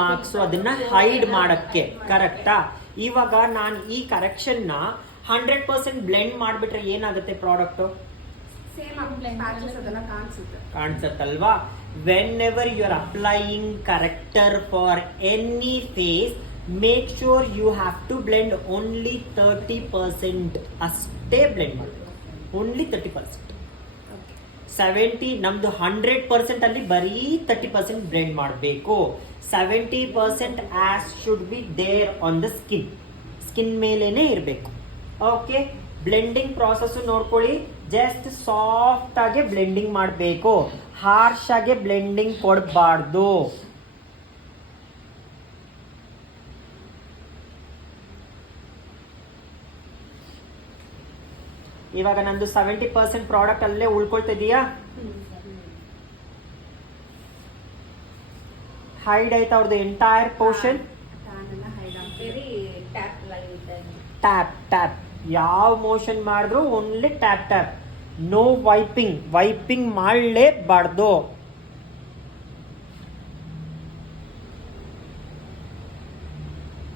Marks ಅದನ್ನ hide ಮಾಡಕ್ಕೆ. ಕರೆಕ್ಟಾ? ಇವಾಗ ನಾನು ಈ ಕರೆಕ್ಷನ್ ನ 100% ಬ್ಲೆಂಡ್ ಮಾಡ್ಬಿಟ್ರೆ ಏನಾಗುತ್ತೆ ಪ್ರಾಡಕ್ಟ್? ಕಾಣಿಸುತ್ತಲ್ವಾ? Whenever you are applying corrector for any face, make sure you have to blend only 30% ಅಷ್ಟೇ ಬ್ಲೆಂಡ್ ಮಾಡಬೇಕು. ಓನ್ಲಿ 30%. 70 ನಮ್ದು 100% ಅಲ್ಲಿ ಬರೀ 30% ಬ್ಲೆಂಡ್ ಮಾಡಬೇಕು. 70% as should be there on the skin ಮೇಲೇನೆ ಇರಬೇಕು. ಓಕೆ, ಬ್ಲೆಂಡಿಂಗ್ ಪ್ರಾಸೆಸ್ ನೋಡ್ಕೊಳ್ಳಿ. ಜಸ್ಟ್ ಸಾಫ್ಟ್ ಆಗಿ ಬ್ಲೆಂಡಿಂಗ್ ಮಾಡಬೇಕು, ಹಾರ್ಶ್ ಆಗಿ ಬ್ಲೆಂಡಿಂಗ್ ಕೊಡಬಾರ್ದು. ಇವಾಗ ನಂದು 70% ಪ್ರಾಡಕ್ಟ್ ಅಲ್ಲೇ ಉಳ್ಕೊಳ್ತಿದೀಯಾ? ಹೈಡ್ ಆಯ್ತಾ ಅವ್ರದ್ದು ಎಂಟೈರ್ ಪೋರ್ಷನ್? ಟ್ಯಾಪ್ ಯಾವ ಮೋಷನ್ ಮಾಡಿದ್ರು ಓನ್ಲಿ ಟ್ಯಾಪ್. No wiping ಮಾಡಲೇಬಾರ್ದು.